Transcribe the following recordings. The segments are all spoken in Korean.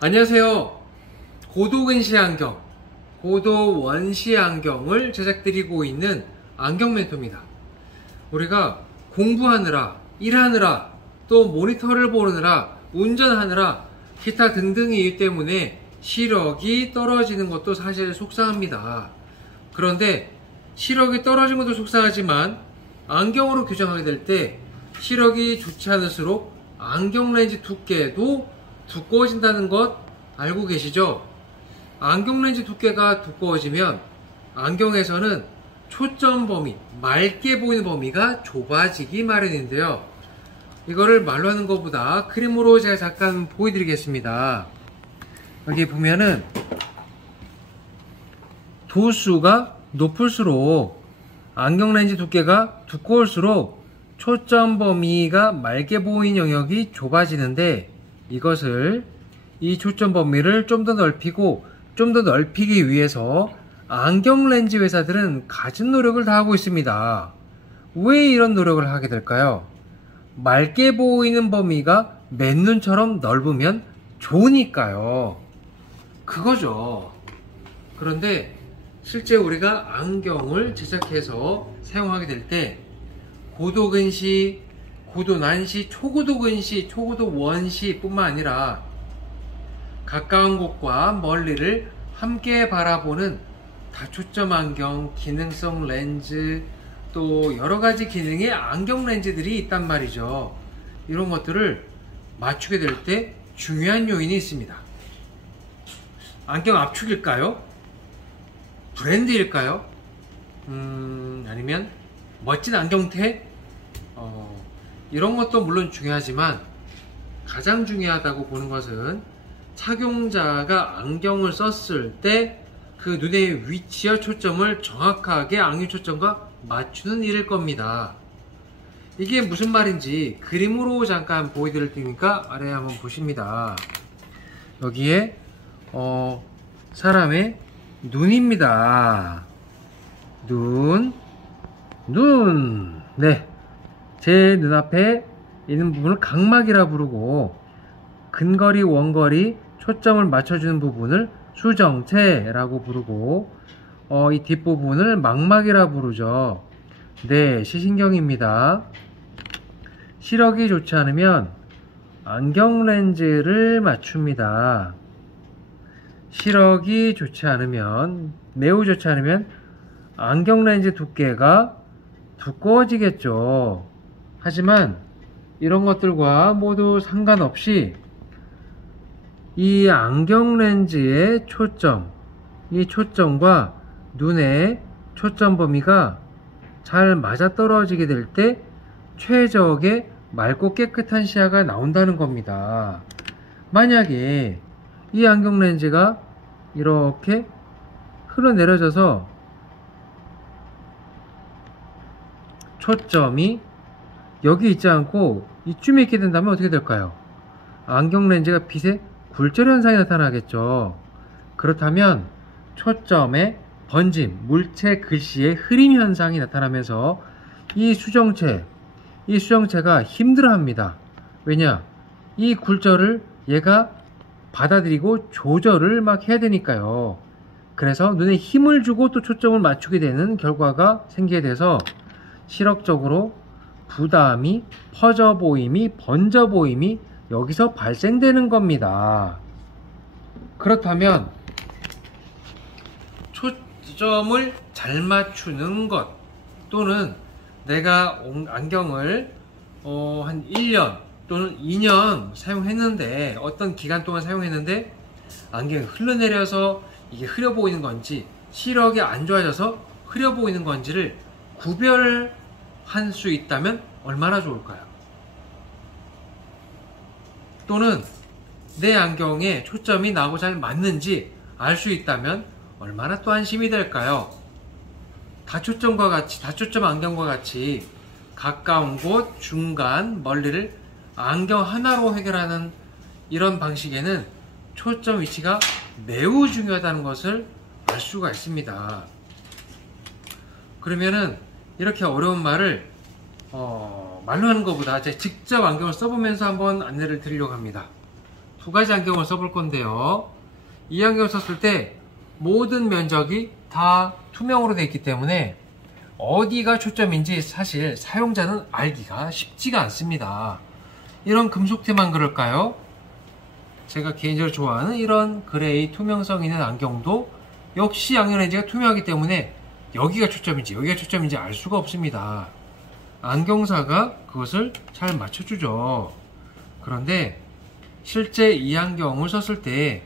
안녕하세요. 고도근시 안경, 고도원시 안경을 제작드리고 있는 안경멘토입니다. 우리가 공부하느라, 일하느라, 또 모니터를 보느라, 운전하느라, 기타 등등의 이유 때문에 시력이 떨어지는 것도 사실 속상합니다. 그런데 시력이 떨어진 것도 속상하지만 안경으로 교정하게 될 때 시력이 좋지 않을수록 안경 렌즈 두께도 두꺼워진다는 것 알고 계시죠? 안경 렌즈 두께가 두꺼워지면 안경에서는 초점 범위, 맑게 보이는 범위가 좁아지기 마련인데요. 이거를 말로 하는 것보다 그림으로 제가 잠깐 보여드리겠습니다. 여기 보면은 도수가 높을수록 안경 렌즈 두께가 두꺼울수록 초점 범위가 맑게 보이는 영역이 좁아지는데, 이것을 이 초점 범위를 좀 더 넓히고 좀 더 넓히기 위해서 안경 렌즈 회사들은 갖은 노력을 다하고 있습니다. 왜 이런 노력을 하게 될까요? 맑게 보이는 범위가 맨눈처럼 넓으면 좋으니까요. 그거죠. 그런데 실제 우리가 안경을 제작해서 사용하게 될 때 고도근시, 고도난시, 초고도근시, 초고도원시 뿐만 아니라 가까운 곳과 멀리를 함께 바라보는 다초점 안경, 기능성 렌즈, 또 여러가지 기능의 안경 렌즈들이 있단 말이죠. 이런 것들을 맞추게 될 때 중요한 요인이 있습니다. 안경 압축일까요? 브랜드일까요? 아니면 멋진 안경테? 이런 것도 물론 중요하지만 가장 중요하다고 보는 것은 착용자가 안경을 썼을 때 그 눈의 위치와 초점을 정확하게 안경 초점과 맞추는 일일 겁니다. 이게 무슨 말인지 그림으로 잠깐 보여드릴 테니까 아래에 한번 보십니다. 여기에 사람의 눈입니다. 눈. 네. 제 눈앞에 있는 부분을 각막이라 부르고, 근거리, 원거리, 초점을 맞춰주는 부분을 수정체라고 부르고, 이 뒷부분을 망막이라 부르죠. 네, 시신경입니다. 시력이 좋지 않으면 안경 렌즈를 맞춥니다. 시력이 좋지 않으면, 매우 좋지 않으면 안경 렌즈 두께가 두꺼워지겠죠. 하지만 이런 것들과 모두 상관없이 이 안경 렌즈의 초점, 이 초점과 눈의 초점 범위가 잘 맞아떨어지게 될 때 최적의 맑고 깨끗한 시야가 나온다는 겁니다. 만약에 이 안경 렌즈가 이렇게 흘러내려져서 초점이 여기 있지 않고 이쯤에 있게 된다면 어떻게 될까요? 안경 렌즈가 빛의 굴절 현상이 나타나겠죠. 그렇다면 초점의 번짐, 물체 글씨의 흐림 현상이 나타나면서 이 수정체가 힘들어합니다. 왜냐? 이 굴절을 얘가 받아들이고 조절을 막 해야 되니까요. 그래서 눈에 힘을 주고 또 초점을 맞추게 되는 결과가 생기게 돼서 시력적으로 부담이, 퍼져 보임이, 번져 보임이 여기서 발생되는 겁니다. 그렇다면 초점을 잘 맞추는 것, 또는 내가 안경을 한 1년 또는 2년 사용했는데, 어떤 기간 동안 사용했는데 안경이 흘러내려서 이게 흐려 보이는 건지, 시력이 안 좋아져서 흐려 보이는 건지를 구별할 수 있다면 얼마나 좋을까요? 또는 내 안경에 초점이 나하고 잘 맞는지 알 수 있다면 얼마나 또 안심이 될까요? 다초점과 같이, 다초점 안경과 같이 가까운 곳, 중간, 멀리를 안경 하나로 해결하는 이런 방식에는 초점 위치가 매우 중요하다는 것을 알 수가 있습니다. 그러면은 이렇게 어려운 말을 말로 하는 것보다 제가 직접 안경을 써보면서 한번 안내를 드리려고 합니다. 두 가지 안경을 써볼 건데요. 이 안경을 썼을 때 모든 면적이 다 투명으로 되어 있기 때문에 어디가 초점인지 사실 사용자는 알기가 쉽지가 않습니다. 이런 금속테만 그럴까요? 제가 개인적으로 좋아하는 이런 그레이 투명성 있는 안경도 역시 안경 렌즈가 투명하기 때문에 여기가 초점인지 여기가 초점인지 알 수가 없습니다. 안경사가 그것을 잘 맞춰주죠. 그런데 실제 이 안경을 썼을 때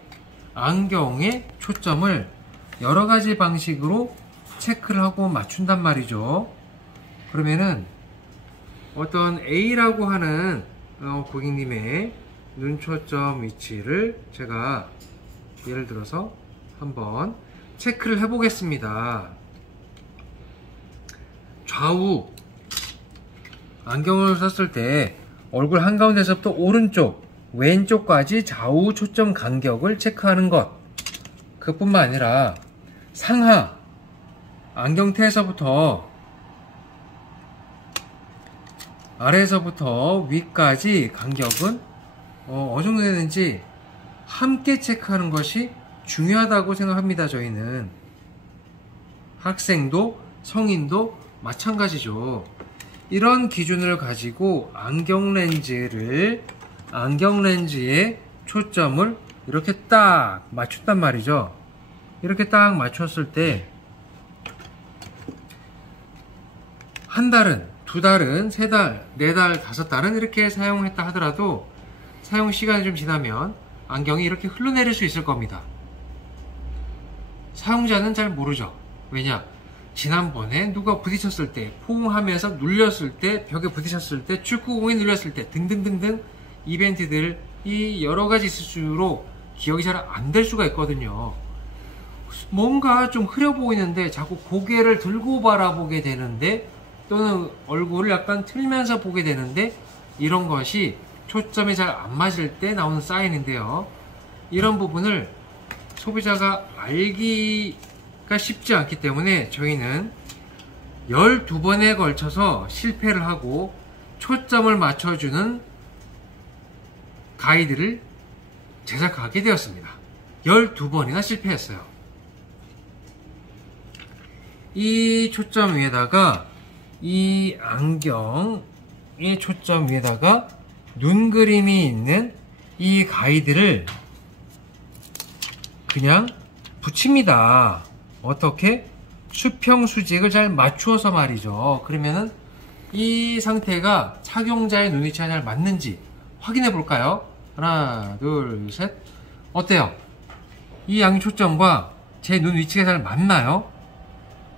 안경의 초점을 여러 가지 방식으로 체크를 하고 맞춘단 말이죠. 그러면은 어떤 A라고 하는 고객님의 눈 초점 위치를 제가 예를 들어서 한번 체크를 해 보겠습니다. 좌우 안경을 썼을 때 얼굴 한가운데서부터 오른쪽, 왼쪽까지 좌우 초점 간격을 체크하는 것, 그뿐만 아니라 상하 안경테에서부터 아래에서부터 위까지 간격은 어느 정도 되는지 함께 체크하는 것이 중요하다고 생각합니다. 저희는 학생도 성인도 마찬가지죠. 이런 기준을 가지고 안경 렌즈의 초점을 이렇게 딱 맞췄단 말이죠. 이렇게 딱 맞췄을 때 한 달은, 두 달은, 세 달, 네 달, 다섯 달은 이렇게 사용했다 하더라도 사용 시간이 좀 지나면 안경이 이렇게 흘러내릴 수 있을 겁니다. 사용자는 잘 모르죠. 왜냐? 지난번에 누가 부딪혔을 때, 포옹하면서 눌렸을 때, 벽에 부딪혔을 때, 축구공이 눌렸을 때 등등등등 이벤트들이 여러가지 있을수록 기억이 잘 안 될 수가 있거든요. 뭔가 좀 흐려 보이는데 자꾸 고개를 들고 바라보게 되는데, 또는 얼굴을 약간 틀면서 보게 되는데, 이런 것이 초점이 잘 안 맞을 때 나오는 사인인데요. 이런 부분을 소비자가 알기가 쉽지 않기 때문에 저희는 12번에 걸쳐서 실패를 하고 초점을 맞춰주는 가이드를 제작하게 되었습니다. 12번이나 실패했어요. 이 초점 위에다가, 이 안경의 초점 위에다가 눈 그림이 있는 이 가이드를 그냥 붙입니다. 어떻게? 수평 수직을 잘 맞추어서 말이죠. 그러면은 이 상태가 착용자의 눈 위치와 잘 맞는지 확인해 볼까요? 하나, 둘, 셋. 어때요? 이 양의 초점과 제 눈 위치가 잘 맞나요?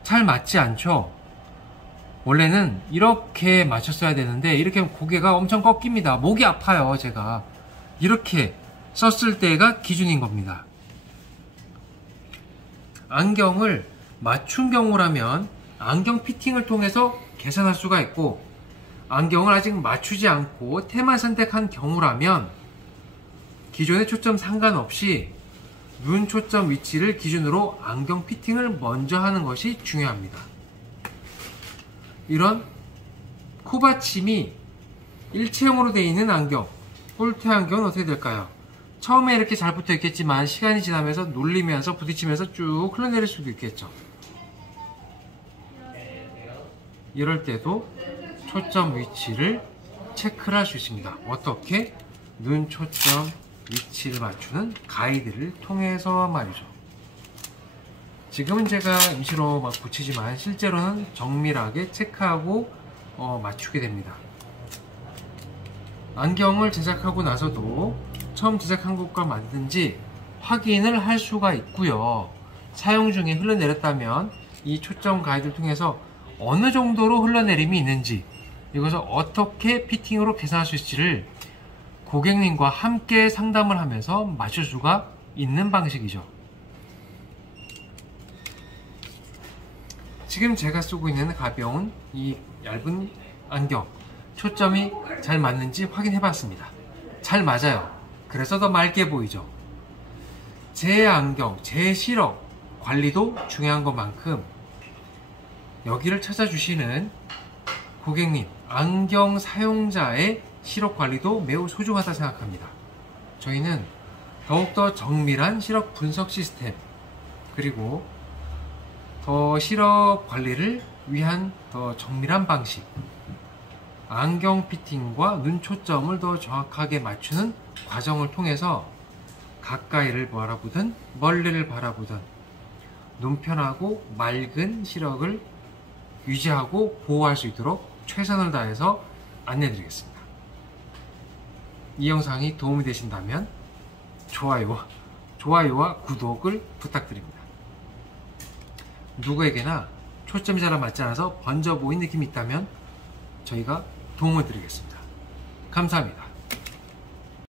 잘 맞지 않죠? 원래는 이렇게 맞췄어야 되는데 이렇게 하면 고개가 엄청 꺾입니다. 목이 아파요. 제가 이렇게 썼을 때가 기준인 겁니다. 안경을 맞춘 경우라면 안경 피팅을 통해서 계산할 수가 있고, 안경을 아직 맞추지 않고 테만 선택한 경우라면 기존의 초점 상관없이 눈 초점 위치를 기준으로 안경 피팅을 먼저 하는 것이 중요합니다. 이런 코받침이 일체형으로 되어 있는 안경, 뿔테 안경은 어떻게 될까요? 처음에 이렇게 잘 붙어 있겠지만 시간이 지나면서 눌리면서 부딪히면서 쭉 흘러내릴 수도 있겠죠. 이럴 때도 초점 위치를 체크를 할 수 있습니다. 어떻게? 눈 초점 위치를 맞추는 가이드를 통해서 말이죠. 지금은 제가 임시로 막 붙이지만 실제로는 정밀하게 체크하고 맞추게 됩니다. 안경을 제작하고 나서도 처음 제작한 것과 맞는지 확인을 할 수가 있고요. 사용 중에 흘러내렸다면 이 초점 가이드를 통해서 어느 정도로 흘러내림이 있는지, 이것을 어떻게 피팅으로 계산할 수 있을지를 고객님과 함께 상담을 하면서 맞출 수가 있는 방식이죠. 지금 제가 쓰고 있는 가벼운 이 얇은 안경, 초점이 잘 맞는지 확인해 봤습니다. 잘 맞아요. 그래서 더 맑게 보이죠. 제 안경, 제 시력 관리도 중요한 것만큼 여기를 찾아주시는 고객님, 안경 사용자의 시력 관리도 매우 소중하다 생각합니다. 저희는 더욱더 정밀한 시력 분석 시스템, 그리고 더 시력 관리를 위한 더 정밀한 방식, 안경 피팅과 눈 초점을 더 정확하게 맞추는 과정을 통해서 가까이를 바라보든 멀리를 바라보든 눈 편하고 맑은 시력을 유지하고 보호할 수 있도록 최선을 다해서 안내드리겠습니다. 이 영상이 도움이 되신다면 좋아요와 구독을 부탁드립니다. 누구에게나 초점이 잘 맞지 않아서 번져 보이는 느낌이 있다면 저희가 도움을 드리겠습니다. 감사합니다.